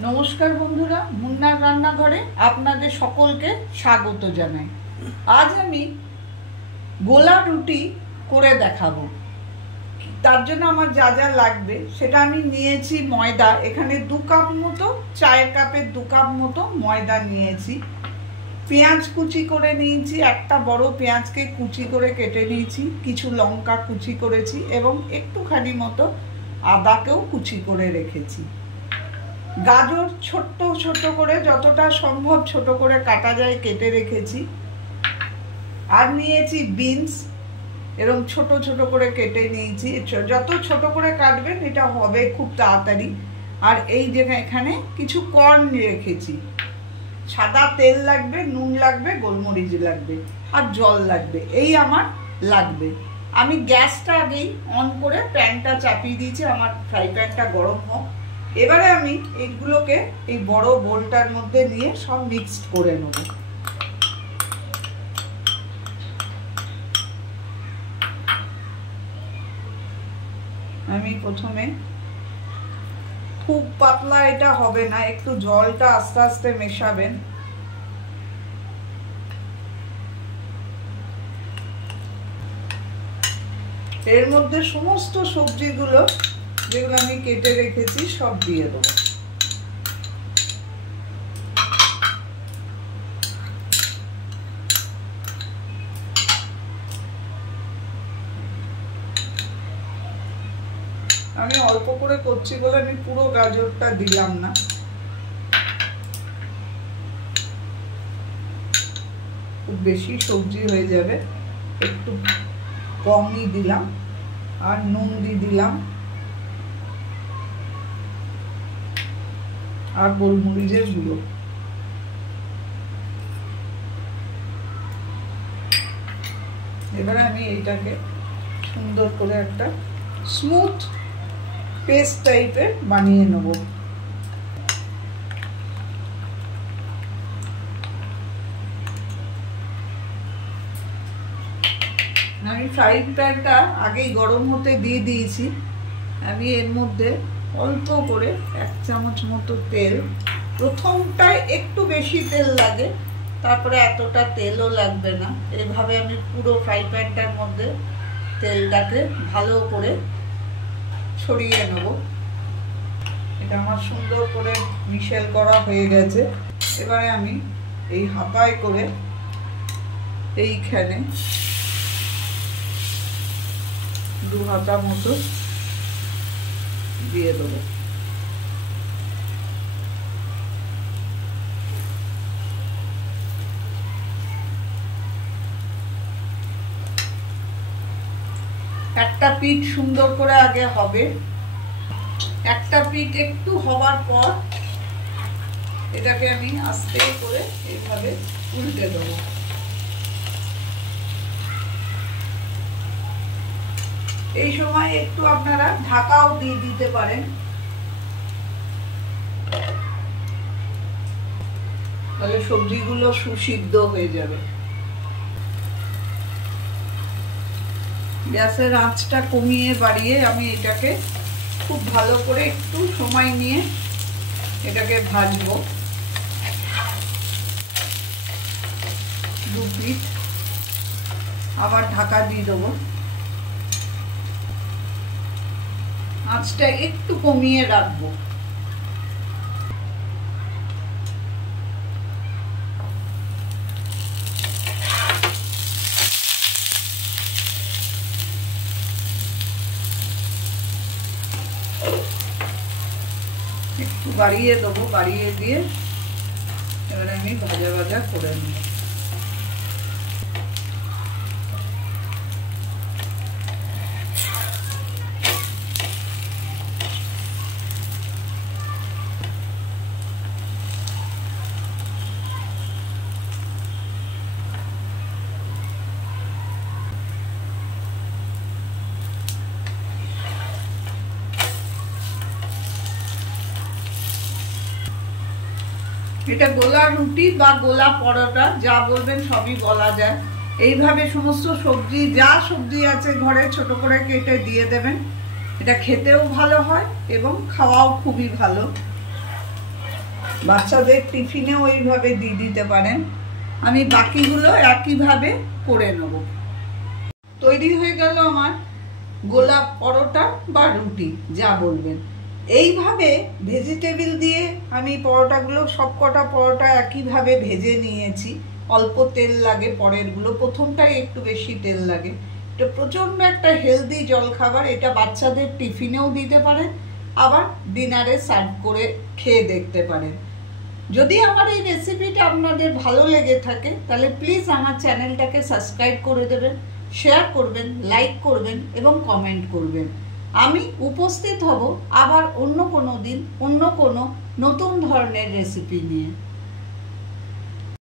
নমস্কার বন্ধুরা, মুন্নার রান্নাঘরে আপনাদের সকলকে স্বাগত জানাই। আজ আমি গোলা রুটি করে দেখাবো। তার জন্য আমার যা যা লাগবে সেটা আমি নিয়েছি। ময়দা এখানে 2 কাপ মতো, চায়ের কাপের 2 কাপ মতো ময়দা নিয়েছি। পেঁয়াজ কুচি করে নিয়েছি, একটা বড় পেঁয়াজকে কুচি করে কেটে নিয়েছি, কিছু লঙ্কা কুচি করেছি এবং একটুখানি মতো আদাকেও কুচি করে রেখেছি। গাজর ছোট্ট ছোট করে, যতটা সম্ভব ছোট করে কাটা যায় কেটে রেখেছি। আর নিয়েছি বিনস, এরকম ছোট ছোট করে কেটে নিয়েছি। যত ছোট করে কাটবেন এটা হবে খুব তাড়াতাড়ি। আর এই যে এখানে কিছু কর্ন রেখেছি। সাদা তেল লাগবে, নুন লাগবে, গোলমরিচ লাগবে আর জল লাগবে, এই আমার লাগবে। আমি গ্যাসটা আগেই অন করে প্যানটা চাপিয়ে দিয়েছি, আমার ফ্রাই প্যানটা গরম হোক। এবারে আমি এইগুলোকে এই বড় বোলটার মধ্যে নিয়ে সব মিক্সড করে নেব। আমি প্রথমে, খুব পাতলা এটা হবে না, একটু জলটা আস্তে আস্তে মেশাবেন। এর মধ্যে সমস্ত সবজিগুলো যেগুলো আমি কেটে রেখেছি সব দিয়ে দেবো। আমি অল্প করে করছি বলে আমি পুরো গাজরটা দিলাম না। খুব বেশি সবজি হয়ে যাবে, একটু কমই দিলাম। আর নুন দিয়ে দিলাম আর গোলমরিচের গুঁড়ো। এবারে আমি এইটাকে সুন্দর করে একটা স্মুথ পেস্ট টাইপের বানিয়ে নেব। আমি ফ্রাই প্যানটা আগেই গরম হতে দিয়ে দিয়েছি। আমি এর মধ্যে অল্প করে 1 চামচ মতো তেল, প্রথমটায় একটু বেশি তেল লাগে, তারপরে এতটা তেলও লাগবে না। এইভাবে আমি পুরো ফ্রাই প্যানটার মধ্যে তেলটাকে ভালো করে ছড়িয়ে নেব। এটা আমার সুন্দর করে মিশেল করা হয়ে গেছে। এবারে আমি এই হাতায় করে এইখানে 2 হাতা মতো দিয়ে দেবো। একটা পিঠ সুন্দর করে আগে হবে। একটা পিঠ একটু হওয়ার পর এটাকে আমি আস্তে করে এইভাবে উল্টে দেবো। এই সময় একটু আপনারা ঢাকাও দিয়ে দিতে পারেন, তাহলে সবজিগুলো সুসিদ্ধ হয়ে যাবে। গ্যাসের আঁচটা কমিয়ে বাড়িয়ে আমি এটাকে খুব ভালো করে একটু সময় নিয়ে এটাকে ভাজবো। 2 পিঠ আবার ঢাকা দিয়ে দেবো। আঁচটা একটু কমিয়ে রাখবো। একটু বাড়িয়ে দেবো, বাড়িয়ে দিয়ে এবারে আমি ভাজা ভাজা করে নেব। এটা গোলা রুটি বা গোলা পরোটা যা বলবেন সবই বলা যায়। এইভাবে সমস্ত সবজি, যা সবজি আছে ঘরে ছোট করে কেটে দিয়ে দেবেন। এটা খেতেও ভালো হয় এবং খাওয়াও খুবই ভালো। বাচ্চাদের টিফিনেও ওইভাবে দিয়ে দিতে পারেন। আমি বাকিগুলো একইভাবে করে নেব। তৈরি হয়ে গেল আমার গোলাপ পরোটা বা রুটি, যা বলবেন। এইভাবে ভেজিটেবিল দিয়ে আমি পরোটাগুলো, সবকটা পরোটা একইভাবে ভেজে নিয়েছি। অল্প তেল লাগে পরেরগুলো, প্রথমটাই একটু বেশি তেল লাগে। এটা প্রচণ্ড একটা হেলদি জলখাবার। এটা বাচ্চাদের টিফিনেও দিতে পারেন, আবার ডিনারে সার্ভ করে খেয়ে দেখতে পারেন। যদি আমার এই রেসিপিটা আপনাদের ভালো লেগে থাকে তাহলে প্লিজ আমার চ্যানেলটাকে সাবস্ক্রাইব করে দেবেন, শেয়ার করবেন, লাইক করবেন এবং কমেন্ট করবেন। আমি উপস্থিত হব আবার অন্য কোনো দিন অন্য কোনো নতুন ধরনের রেসিপি নিয়ে।